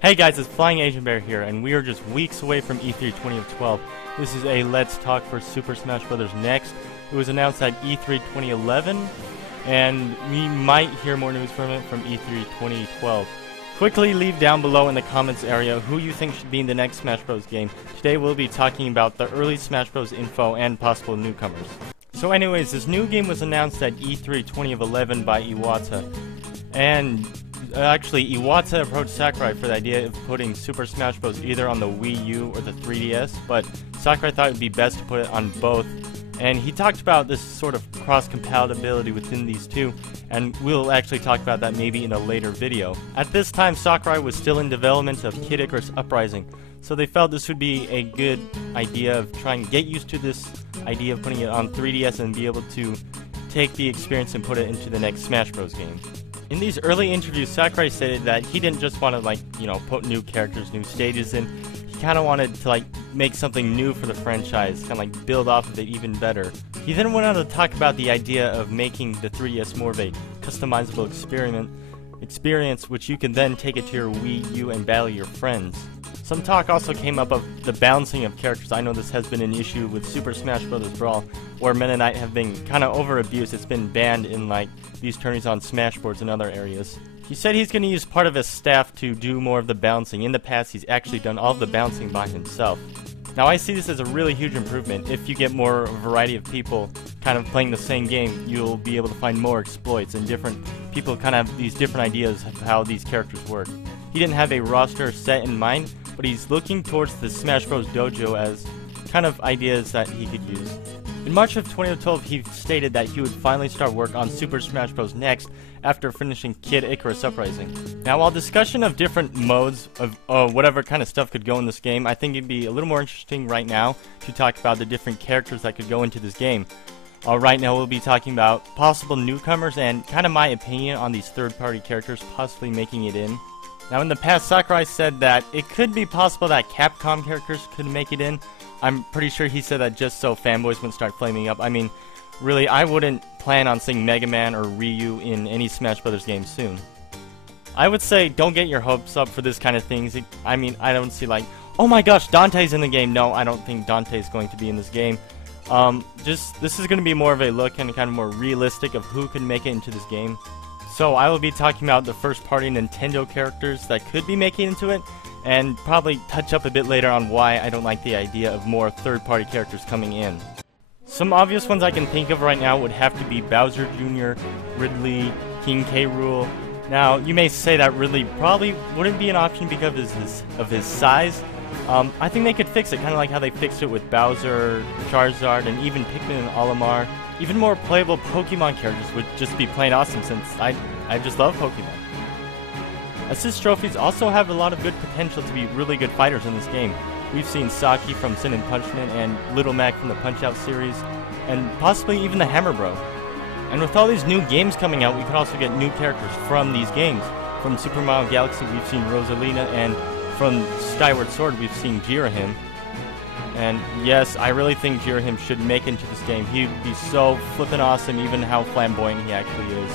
Hey guys, it's Flying Asian Bear here, and we are just weeks away from E3 2012. This is a Let's Talk for Super Smash Bros. Next. It was announced at E3 2011, and we might hear more news from it from E3 2012. Quickly leave down below in the comments area who you think should be in the next Smash Bros. Game. Today we'll be talking about the early Smash Bros. Info and possible newcomers. So anyways, this new game was announced at E3 2011 by Iwata, and actually, Iwata approached Sakurai for the idea of putting Super Smash Bros. Either on the Wii U or the 3DS, but Sakurai thought it would be best to put it on both, and he talked about this sort of cross-compatibility within these two, and we'll actually talk about that maybe in a later video. At this time, Sakurai was still in development of Kid Icarus Uprising, so they felt this would be a good idea of trying to get used to this idea of putting it on 3DS and be able to take the experience and put it into the next Smash Bros. Game. In these early interviews, Sakurai stated that he didn't just want to, put new characters, new stages in. He kind of wanted to, make something new for the franchise, kind of, build off of it even better. He then went on to talk about the idea of making the 3DS more of a customizable experience which you can then take it to your Wii U and battle your friends. Some talk also came up of the balancing of characters. I know this has been an issue with Super Smash Bros. Brawl, where Meta Knight have been kind of over-abused. It's been banned in these tourneys on Smash boards and other areas. He said he's going to use part of his staff to do more of the balancing. In the past, he's actually done all of the balancing by himself. Now, I see this as a really huge improvement. If you get more variety of people kind of playing the same game, you'll be able to find more exploits, and different people kind of have these different ideas of how these characters work. He didn't have a roster set in mind, but he's looking towards the Smash Bros. Dojo as kind of ideas that he could use. In March of 2012, he stated that he would finally start work on Super Smash Bros. Next after finishing Kid Icarus Uprising. Now, while discussion of different modes of whatever kind of stuff could go in this game, I think it'd be a little more interesting right now to talk about the different characters that could go into this game. Right now we'll be talking about possible newcomers and kind of my opinion on these third-party characters possibly making it in. Now, in the past, Sakurai said that it could be possible that Capcom characters could make it in. I'm pretty sure he said that just so fanboys wouldn't start flaming up. I mean, really, I wouldn't plan on seeing Mega Man or Ryu in any Smash Bros. Game soon. I would say don't get your hopes up for this kind of things. I mean, I don't see oh my gosh, Dante's in the game. No, I don't think Dante's going to be in this game. This is going to be more of a look and kind of more realistic of who can make it into this game. So I will be talking about the first-party Nintendo characters that could be making it into it, and probably touch up a bit later on why I don't like the idea of more third-party characters coming in. Some obvious ones I can think of right now would have to be Bowser Jr., Ridley, King K. Rool. Now, you may say that Ridley probably wouldn't be an option because of his size. I think they could fix it, kind of like how they fixed it with Bowser, Charizard, and even Pikmin and Olimar. Even more playable Pokemon characters would just be plain awesome, since I just love Pokemon. Assist trophies also have a lot of good potential to be really good fighters in this game. We've seen Saki from Sin and Punishment, and Little Mac from the Punch-Out series, and possibly even the Hammer Bro. And with all these new games coming out, we could also get new characters from these games. From Super Mario Galaxy, we've seen Rosalina, and from Skyward Sword, we've seen Girahim. And yes, I really think Girahim should make it into this game. He'd be so flippin' awesome, even how flamboyant he actually is.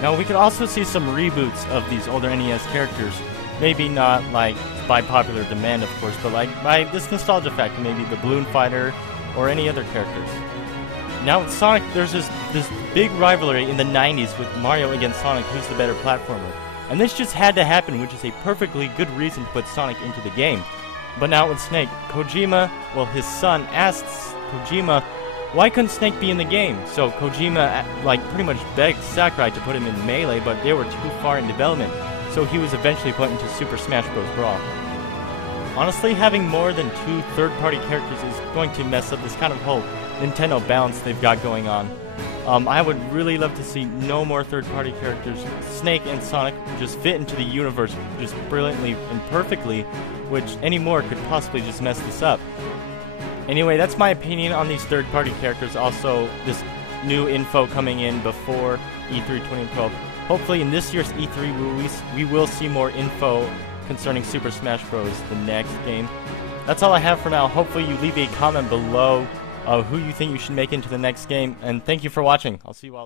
Now, we could also see some reboots of these older NES characters. Maybe not by popular demand, of course, but by this nostalgia factor, maybe the Balloon Fighter or any other characters. Now with Sonic, there's this big rivalry in the 90s with Mario against Sonic, who's the better platformer. And this just had to happen, which is a perfectly good reason to put Sonic into the game. But now with Snake, his son asks Kojima, why couldn't Snake be in the game? So Kojima, pretty much begged Sakurai to put him in Melee, but they were too far in development, so he was eventually put into Super Smash Bros. Brawl. Honestly, having more than 2 third-party characters is going to mess up this kind of whole Nintendo balance they've got going on. I would really love to see no more third-party characters. Snake and Sonic just fit into the universe just brilliantly and perfectly, which any more could possibly just mess this up. Anyway, that's my opinion on these third-party characters. Also, this new info coming in before E3 2012. Hopefully in this year's E3 we will see more info concerning Super Smash Bros. The next game. That's all I have for now. Hopefully you leave a comment below who you think you should make into the next game, and thank you for watching. I'll see you all.